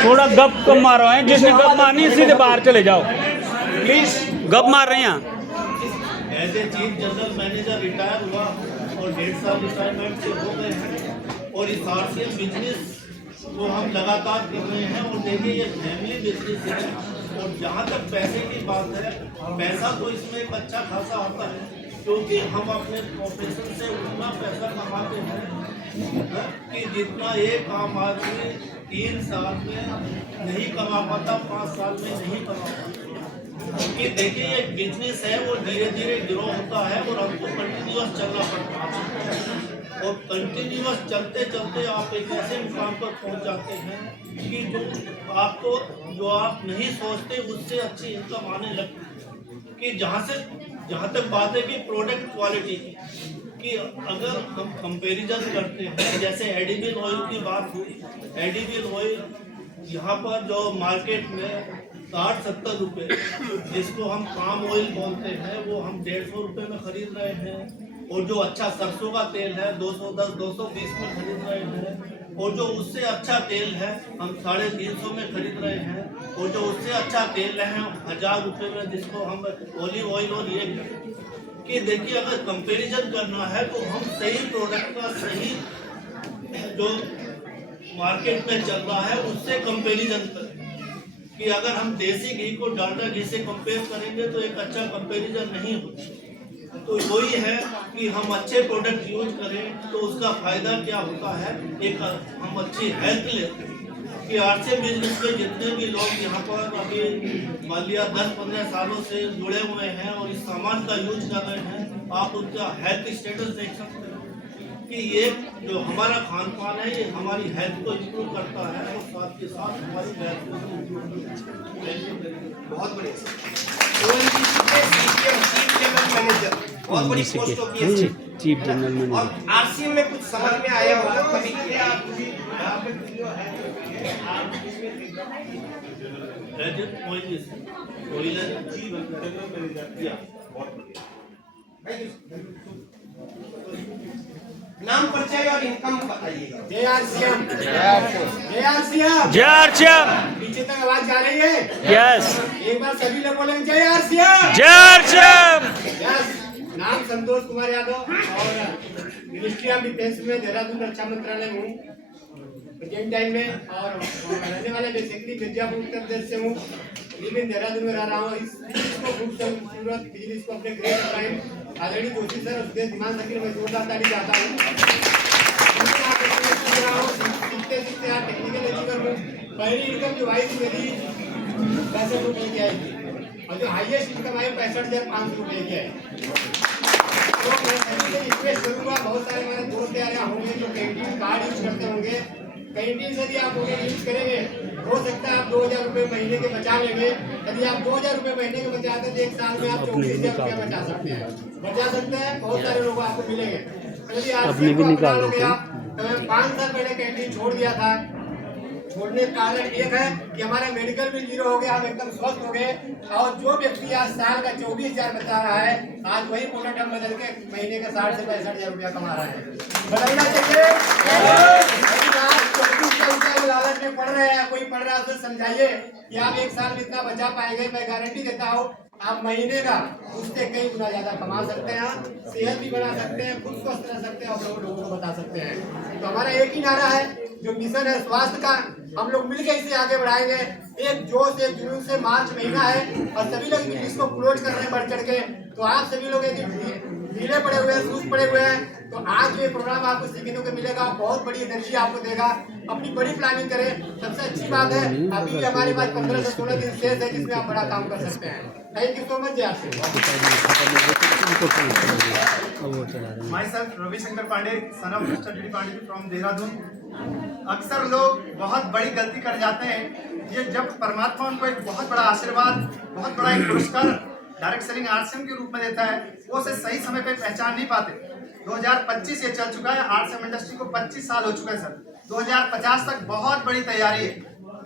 थोड़ा गप कम मारो है, जिसने गप मारनी है सीधे बाहर चले जाओ प्लीज। गप मार रहे हैं। As a chief general manager retire हुआ और 1.5 साल रिटायरमेंट से हो गए हैं और इस आरसीएम बिजनेस को हम लगातार कर रहे हैं। और देखिए ये फैमिली बिजनेस है और जहाँ तक पैसे की बात है, पैसा तो इसमें एक अच्छा खासा आता है क्योंकि हम अपने प्रोफेशन से उतना पैसा कमाते हैं कि जितना एक आम आदमी 3 साल में नहीं कमा पाता, 5 साल में नहीं कमा पाता। क्योंकि देखिए ये बिजनेस है वो धीरे धीरे ग्रो होता है और हमको कंटिन्यूअस चलना पड़ता है और कंटिन्यूअस चलते चलते आप एक ऐसे मुकाम पर पहुंच जाते हैं कि जो आप नहीं सोचते उससे अच्छी इनकम आने लगती है। कि जहाँ तक बात है कि प्रोडक्ट क्वालिटी की, कि अगर हम कंपैरिजन करते हैं, जैसे एडिबल ऑयल की बात हुई, एडिबल ऑयल यहाँ पर जो मार्केट में 60-70 रुपये, जिसको हम पाम ऑयल बोलते हैं, वो हम 150 रुपये में खरीद रहे हैं। और जो अच्छा सरसों का तेल है 210-220 में खरीद रहे हैं। और जो उससे अच्छा तेल है हम 350 में खरीद रहे हैं। और जो उससे अच्छा तेल है हम 1000 रुपये में, जिसको हम ऑलिव ऑयल और ये कि देखिए अगर कंपैरिजन करना है तो हम सही प्रोडक्ट का सही जो मार्केट में चल रहा है उससे कंपैरिजन करें। कि अगर हम देसी घी को डालडा घी से कंपेयर करेंगे तो एक अच्छा कंपैरिजन नहीं होता। तो वही है कि हम अच्छे प्रोडक्ट यूज करें तो उसका फायदा क्या होता है, एक हम अच्छी हेल्थ लेते हैं। कि आरसीएम बिजनेस के जितने भी लोग यहाँ पर अभी मान लिया 10-15 सालों से जुड़े हुए हैं और इस सामान का यूज कर रहे हैं, आप उनका हेल्थ स्टेटस देख सकते हैं कि ये जो हमारा खान पान है ये हमारी हेल्थ को इम्प्रूव करता है और साथ के साथ हमारी हेल्थ को इम्प्रूव करता है। बहुत बढ़िया। बहुत बड़ी पोस्ट होती है चीफ जनरल मैनेजर। और आरसीएम में कुछ समझ में आया होगा कभी नाम परिचय और इनकम बताइएगा। जय आरसीएम, जय आरसीएम, जय आरसीएम। पीछे तक आवाज जा रही है? यस। एक बार सभी लोग बोलेंगे जय आरसीएम, जय आरसीएम। यस। नाम संतोष कुमार यादव और मिनिस्ट्री ऑफ डिफेंस में देहरादून रक्षा मंत्रालय में हूँ प्रेजेंट टाइम में। और रहने वाले बेसिकली मिर्जापुर उत्तर प्रदेश से हूँ, लेकिन देहरादून में रह रहा हूँ। इसको खूबसूरत बिजनेस को अपने ग्रेट टाइम आदरणीय जोशी सर और सुदेश दिमान सर मैं जोरदार ताली चाहता हूँ। सीखते यहाँ टेक्निकल इंजीनियर हूँ। पहली इनकम जो आई थी मेरी 65 रुपये की आई थी और जो हाईएस्ट इनकम आई 65,500 रुपये की आई। तो मैं सभी से रिक्वेस्ट करूँगा, बहुत सारे हमारे दोस्त यार होंगे जो कैंटीन कार्ड यूज करते होंगे, कैंटीन से यदि आप यूज करेंगे हो सकता है आप 2,000 रुपये महीने के बचा लेंगे। यदि आप 2,000 रुपये महीने के बचाते हैं तो एक साल में आप 24,000 रुपये बचा सकते हैं। बहुत सारे लोग आपको मिलेंगे। यदि आप अपना लोगे आप, तो मैं 5 साल पहले कैंटीन छोड़ दिया था। छोड़ने का कारण एक है कि हमारा मेडिकल बिल 0 हो गया, हम एकदम स्वस्थ हो गए। और जो व्यक्ति आज साल का 24,000 बचा रहा है, आज वही प्रोडक्ट हम बदल के महीने का 60 से 65,000 रुपया कमा रहा है। बदलना चाहिए। लालच में पढ़ रहे हैं, कोई पढ़ रहा है उसे समझाइए कि आप एक साल में इतना बचा पाएंगे। मैं गारंटी देता हूँ आप महीने का उससे कई गुना ज्यादा कमा सकते हैं, सेहत भी बना सकते हैं, खुद स्वस्थ रह सकते हैं और लोगों को बता सकते हैं। तो हमारा एक ही नारा है, जो मिशन है स्वास्थ्य का, हम लोग मिलकर इसे आगे बढ़ाएंगे। एक जोश एक जुनून से मार्च महीना है और सभी लोग इसको क्लोज कर रहे हैं बढ़ चढ़ के। तो आप सभी लोग ढीले पड़े हुए हैं, सूझ पड़े हुए हैं, तो आज ये प्रोग्राम आपको सीखने को मिलेगा, बहुत बड़ी एनर्जी आपको देगा। अपनी बड़ी प्लानिंग करें। सबसे अच्छी बात है अभी भी हमारे पास 15 से 16 दिन शेष है जिसमें आप बड़ा काम कर सकते हैं। Thank you so much. Myself Ravishankar Pandey, son of mister D Pandey from Dehradun. अक्सर लोग बहुत बड़ी गलती कर जाते हैं। ये जब परमात्मा उनको एक बहुत बड़ा आशीर्वाद, बहुत बड़ा एक पुरस्कार डायरेक्ट सेलिंग आरसीएम के रूप में देता है, वो उसे सही समय पे पहचान नहीं पाते। 2025 ये चल चुका है, आरसीएम इंडस्ट्री को 25 साल हो चुके हैं सर। 2050 तक बहुत बड़ी तैयारी है,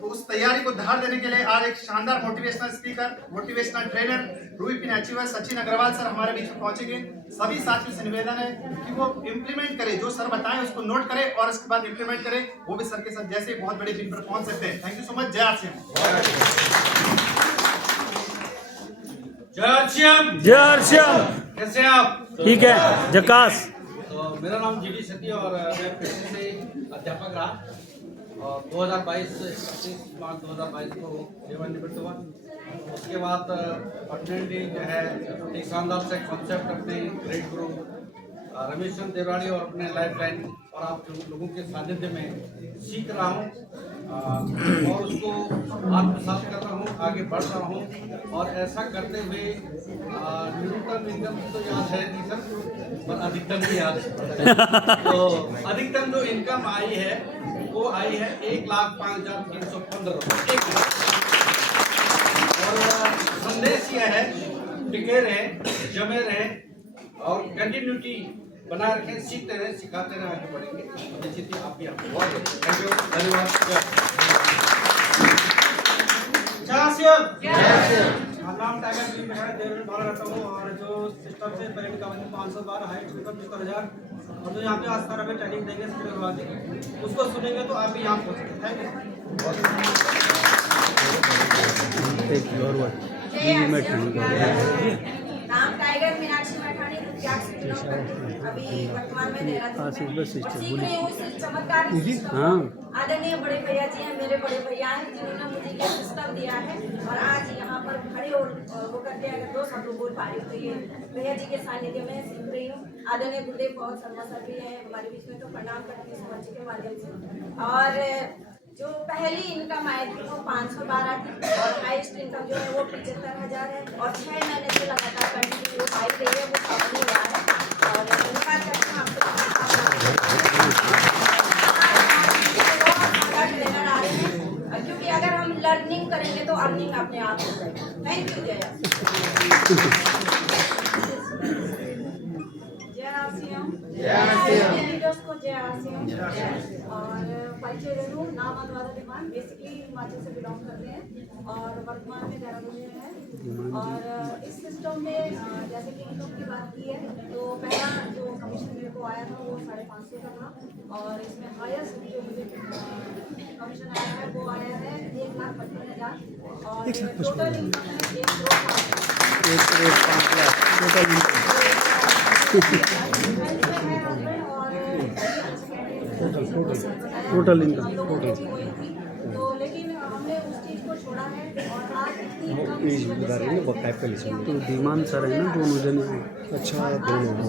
तो उस तैयारी को धार देने के लिए आज एक शानदार motivational speaker, motivational trainer, ruby pin achiever Sachin Agarwal sir हमारे बीच में पहुंचेंगे। सभी साथियों से निवेदन है कि वो इम्प्लीमेंट करें, जो सर बताएं उसको नोट करें और उसके बाद इम्प्लीमेंट करें, वो भी सर के साथ जैसे बहुत बड़े दिन पर पहुंच सकते हैं। Thank you so much. जय आरसीएम। जय आरसीएम। कैसे आप? ठीक है जकास। तो मेरा नाम जीडी शेट्टी और मैं पेशे से अध्यापक रहा और 2022 31 मार्च 2022 को सेवानिवृत्त हुआ। उसके बाद परमानेंटली जो है एक शानदार से कॉन्सेप्ट अपने ग्रेट गुरु रमेश चंद्र देवरानी और अपने लाइफ लाइन और आप लोगों के सानिध्य में सीख रहा हूँ और उसको आत्मसात कर रहा हूँ, आगे बढ़ रहा हूँ। और ऐसा करते हुए न्यूनतम इनकम तो याद है नहीं सर, पर अधिकतम भी याद है। तो अधिकतम जो इनकम आई है वो आई है 1,05,315 रुपये 1 लाख। और संदेश यह है टिके रहें, जमे रहें और कंटिन्यूटी बनाए रखें, सीखते रहें, सिखाते रहें, आगे बढ़ेंगे। निश्चित ही आप भी थैंक यू, धन्यवाद। नाम टाइगर भी मैं देवरानी भाड़ा रहता हूँ और जो सिस्टम से पेरेंट का 500 बार हाइट 70,000 और जो यहाँ पे आज सर हमें ट्रेनिंग देंगे स्पीड करवा देंगे, उसको सुनेंगे तो आप भी यहाँ पहुँच सकते हैं। Thank you. नाम टाइगर मीनाक्षी मैठानी त्याग से बिलोंग करती हूँ। अभी वर्तमान में देहरादून में सीख रही हूँ इस चमत्कारी सिस्टम। आदरणीय बड़े भैया जी हैं, मेरे बड़े भैया हैं जिन्होंने मुझे ये सिस्टम दिया है और आज यहाँ पर खड़े और वो करके अगर 2 शब्द बोल पा रही हूँ तो ये भैया जी के सानिध्य में सीख रही हूँ। आदरणीय गुरुदेव पवन शर्मा सर भी है हमारे बीच में, तो प्रणाम करती हूँ मंच के माध्यम से। और जो पहली इनकम आई थी वो 512 थी और हाईएस्ट इनकम जो है वो 75,000 है और 6 महीने से लगातार कंटिन्यू वो आई रही है, वो सफल हो रहा है। और धन्यवाद करते हैं आपको ट्रेनर आ रहे हैं, क्योंकि अगर हम लर्निंग करेंगे तो अर्निंग अपने आप हो जाएगी। Thank you. जय आरसीएम। को जय आरसीएम। और परिचय दे दूँ, नाम अनुराधा डिमांड, बेसिकली हिमाचल से बिलोंग करते हैं और वर्तमान में देहरादून में है। और इस सिस्टम में जैसे कि इनकम की बात की है तो पहला जो कमीशन मेरे को आया था वो 550 का था और इसमें हाईएस्ट जो मुझे कमीशन आया है वो आया है 1,55,000 और टोटल इनकम है 1 टोटल इनकम तो लेकिन हमने उस चीज़ को छोड़ा है और आज इतनी तो धीमान सर है ना दोनों जने। अच्छा दोनों का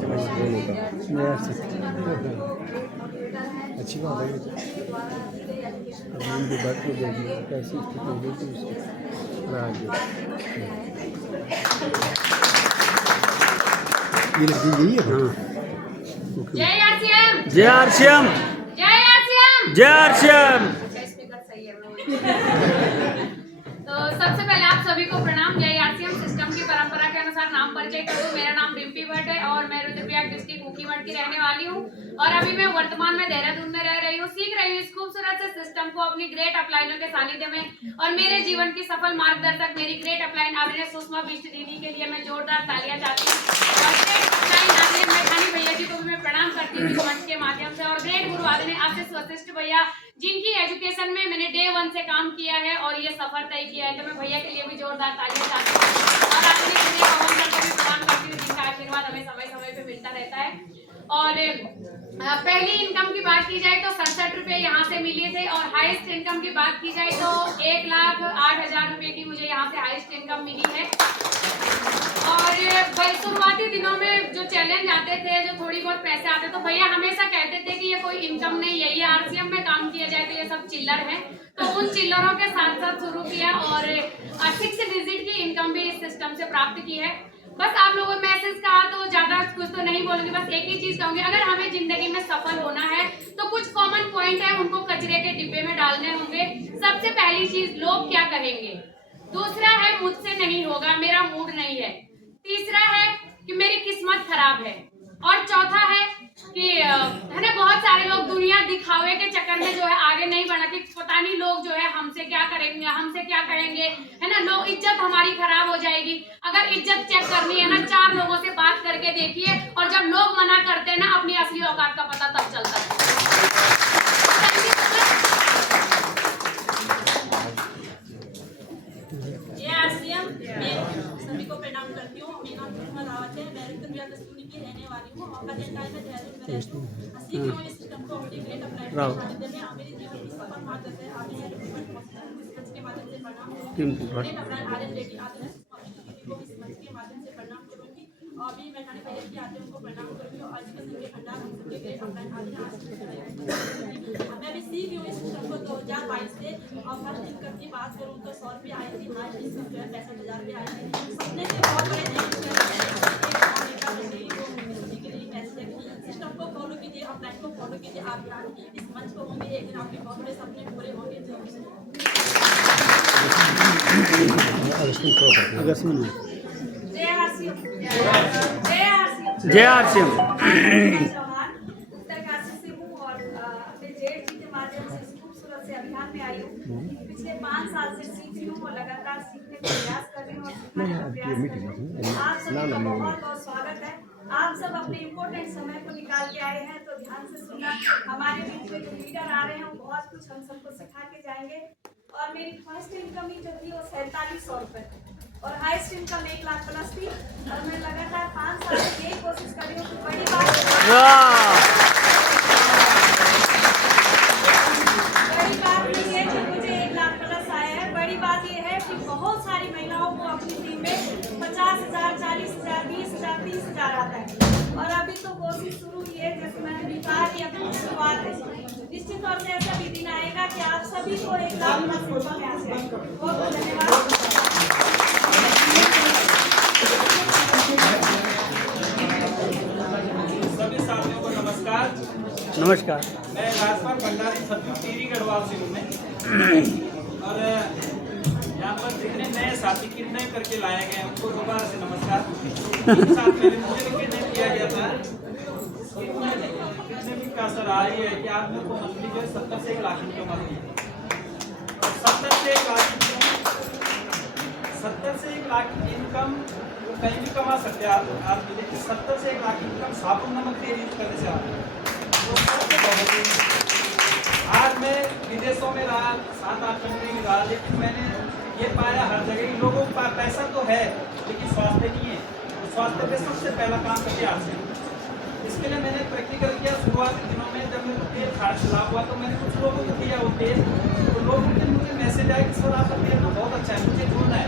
अच्छी बात है। अब हम भी बात को देखिए कैसी स्थिति होगी तो ये लगी है। हाँ जय आरसीएम। जय आरसीएम। जय आरसीएम। जय आरसीएम। तो सबसे पहले आप सभी को प्रणाम। जय आरसीएम। सिस्टम की परंपरा के अनुसार नाम परिचय कर दूं। मेरा नाम रिम्पी भट्ट है और मैं रुद्रप्रयाग डिस्ट्रिक्ट ऊखीमठ की रहने वाली हूं और अभी मैं वर्तमान में देहरादून में रह रही हूं। सीख रही हूं इस खूबसूरत से सिस्टम को अपनी ग्रेट अपलाइनों के सानिध्य में और मेरे जीवन की सफल मार्गदर्शक मेरी ग्रेट अपलाइन आदरणीय सुषमा बिष्ट दीदी के लिए मैं जोरदार तालियां चाहती हूँ और ग्रेट अपलाइन आदरणीय मैठानी भैया जी को भी मैं प्रणाम करती हूँ मंच के माध्यम से और ग्रेट गुरु आदरणीय आशीष वशिष्ठ भैया जिनकी एजुकेशन में मैंने डे 1 से काम किया है और ये सफर तय किया है, तो मैं भैया के लिए भी जोरदार तालियां चाहती हूँ और आदरणीय गुरुदेव पवन सर को भी प्रणाम करती हूँ जिनका आशीर्वाद हमें समय समय पे मिलता रहता है। और पहली इनकम की बात की जाए तो 67 रुपये यहाँ से मिले थे और हाईएस्ट इनकम की बात की जाए तो 1,08,000 रुपये की मुझे यहाँ से हाईएस्ट इनकम मिली है। और भाई शुरुआती दिनों में जो चैलेंज आते थे, जो थोड़ी बहुत पैसे आते तो भैया हमेशा कहते थे कि ये कोई इनकम नहीं है, ये आरसीएम में काम किया जाए तो ये सब चिल्लर है। तो उन चिल्लरों के साथ साथ शुरू किया और 6 डिजिट की इनकम भी इस सिस्टम से प्राप्त की है। बस आप लोगों ने मैसेज कहा तो ज्यादा कुछ तो नहीं बोलूंगी, बस एक ही चीज कहूंगी, अगर हमें जिंदगी में सफल होना है तो कुछ कॉमन पॉइंट है उनको कचरे के डिब्बे में डालने होंगे। सबसे पहली चीज लोग क्या कहेंगे, दूसरा है मुझसे नहीं होगा, मेरा मूड नहीं है, तीसरा है कि मेरी किस्मत खराब है और चौथा है कि है ना बहुत सारे लोग दुनिया दिखावे के चक्कर में जो है आगे नहीं बना कि पता नहीं लोग जो है हमसे क्या करेंगे, है ना, लोग इज्जत हमारी खराब हो जाएगी। अगर इज्जत चेक करनी है ना, 4 लोगों से बात करके देखिए, और जब लोग मना करते हैं ना, अपनी असली औकात का पता तब चलता है। सभी को प्रणाम करती हूँ। मेरा नाम मोहम्मद रावत है, मैं रिक्तिया कस्तूरी की रहने वाली हूँ और प्रेजेंट टाइम में देहरादून में रहती हूँ। सीख रही हूँ इस सिस्टम को अपनी ग्रेट अप्लाई में मेरे जीवन की सफल मार्ग है। आप इसे रिक्वेस्ट के माध्यम से प्रणाम ग्रेट अप्लाई आर्यन रेड्डी आते हैं को इस मंच के माध्यम से प्रणाम करूँगी। और भी मैं थाने भैया की आते हैं उनको प्रणाम करूँगी। और आज के संगे भंडार हम सबके ग्रेट अप्लाई आते मैं भी सीख रही हूँ इस सिस्टम को 2022 से। और फर्स्ट इनकम की बात करूँ तो 100 रुपये आई थी, हाई इनकम जो है 65,000 रुपये आई थी। सपने से बहुत बड़े सिस्टम को फॉलो कीजिए, अपलाइन को फॉलो कीजिए। आप इस मंच को होंगे एक दिन आपके बहुत बड़े सपने पूरे होंगे। जय आरसीएम। उत्तरकाशी से हूँ और अपने जेठ जी के माध्यम से इस खूबसूरत से अभियान में आई हूँ। पिछले 5 साल से सीख रही हूँ और लगातार सीखने का प्रयास कर रही हूँ और सिखाने का प्रयास कर रही हूँ। आप सभी का बहुत बहुत स्वागत है। आप सब अपने इम्पोर्टेंट समय को निकाल के आए हैं तो ध्यान से सुनना। हमारे बीच में जो लीडर आ रहे हैं वो बहुत कुछ हम सबको सिखा के जाएंगे। और मेरी फर्स्ट इनकम ही जो थी वो 4700 रुपये और हाईएस्ट इनकम 1 लाख प्लस थी। और मैं लगातार 5 साल से यही कोशिश कर रही हूँ कि बड़ी बात नहीं है कि मुझे 1 लाख प्लस आया है। बड़ी बात यह है कि बहुत सारी महिलाओं को अपनी टीम में 50,000, 40,000, 20,000, 30,000 आता है। और अभी तो कोशिश शुरू हुई है, जैसे मैंने भी कहा कि अभी शुरुआत है। निश्चित तौर से ऐसा भी दिन आएगा कि आप सभी को 1 लाख प्लस इनकम यहाँ से आएगी। बहुत बहुत धन्यवाद। सभी साथियों को नमस्कार। नमस्कार। मैं राजपाल भंडारी छत्तीस टीरी गढ़वाल से हूँ मैं। और यहाँ पर जितने नए साथी कितने करके लाए गए उनको दोबारा से नमस्कार। साथ में मुझे किडनैप किया गया था। कितने भी का सर आ रही है कि आप लोग को मंथली जो है 70 से 1 लाख इनकम आती है। 70 से 1 लाख इनकम कहीं भी कमा सकते हैं आप। लेकिन 70 से 1 लाख इनकम साबुन नमक तेल यूज करने से आती है। आज मैं विदेशों में रहा, 7-8 कंट्री में रहा, लेकिन मैंने ये पाया हर जगह लोगों का पैसा तो है लेकिन स्वास्थ्य नहीं है। स्वास्थ्य पे सबसे पहला काम करके आते हैं। इसके लिए मैंने प्रैक्टिकल किया। शुरुआती दिनों में जब मेरे को तेल खाट चला हुआ तो मैंने कुछ लोगों को दिया वो तेल। तो लोगों के मुझे मैसेज आया कि सर आपका तेल ना बहुत अच्छा है, मुझे जुड़ना है।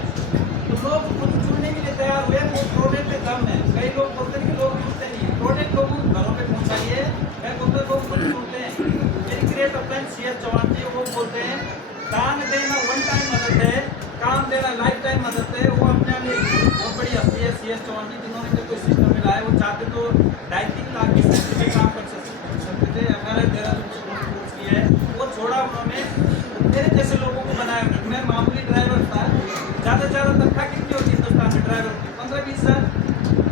तो लोग खुद जुड़ने के लिए तैयार हुए। वो प्रोडक्ट पे कम है। कई लोग बोलते हैं कि लोग जुड़ते नहीं है। प्रोडक्ट लोगों को घरों पर पहुँचाइए। मैं बोलता लोग खुद जुड़ते हैं। मेरी ग्रेट अप्लाइन CS चौहान जी वो बोलते हैं दान देना 1 टाइम मदद है, काम देना लाइफ टाइम मदद है। वो अपने आप बहुत बड़ी हस्ती है CS चौहान जी, जिन्होंने जब कोई सिस्टम मिला है वो चाहते तो 2.5-3 लाख की सैलरी में काम कर सकते थे। हमारे देहरादून कोर्स किया है वो छोड़ा उन्होंने। मेरे जैसे लोगों को बनाया। मैं मामूली ड्राइवर था, ज़्यादा से ज़्यादा तनख्वाह कितनी होती है हिंदुस्तान में ड्राइवर की 15-20 हज़ार।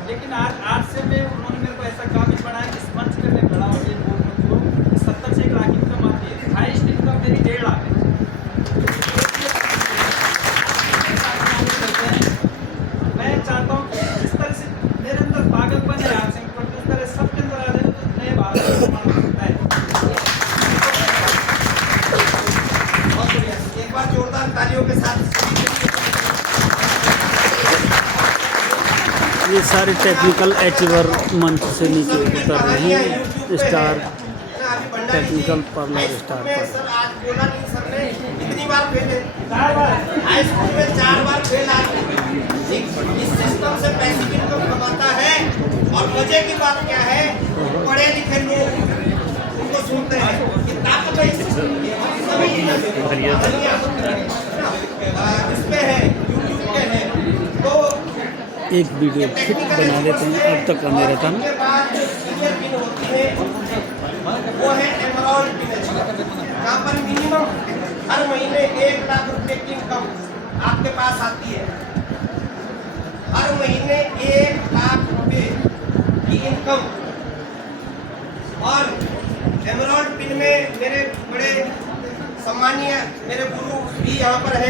लेकिन आज से मैं उन्होंने मेरे को ऐसा काबिल बनाया कि इस मंच पर मैं खड़ा हो गया। 70 से 1 लाख इनकम आती है। हाईएस्ट इनकम मेरी 1.5 लाख है। मैं चाहता हूँ कि जिस तरह से मेरे अंदर पागलपन है आज से उस तरह सबके अंदर आ जाए तो नए भारत का निर्माण होता है। बहुत बढ़िया। एक बार जोरदार तालियों के साथ ये सारे टेक्निकल अचीवर मंच से नीचे उतर रहे हैं। स्टार टेक्निकल पार्लर स्टार पर। सर आज बोला नहीं सर ने कितनी बार फेल है? 4 बार। हाई स्कूल में 4 बार फेल आदमी इस सिस्टम से पैसिव इनकम कमाता है। और मजे की बात क्या है, पढ़े लिखे लोग उनको सुनते हैं कि ताकत है इस सिस्टम की। इसमें है यूट्यूब पे है तो एक वीडियो फिट बना लेते हैं। अब तक का मेरा था ना वो है एमराल्ड पिन। यहाँ पर मिनिमम हर महीने 1 लाख रुपए की इनकम आपके पास आती है। हर महीने 1 लाख रुपए की इनकम। और एमराल्ड पिन में मेरे बड़े सम्मानीय मेरे गुरु भी यहाँ पर है,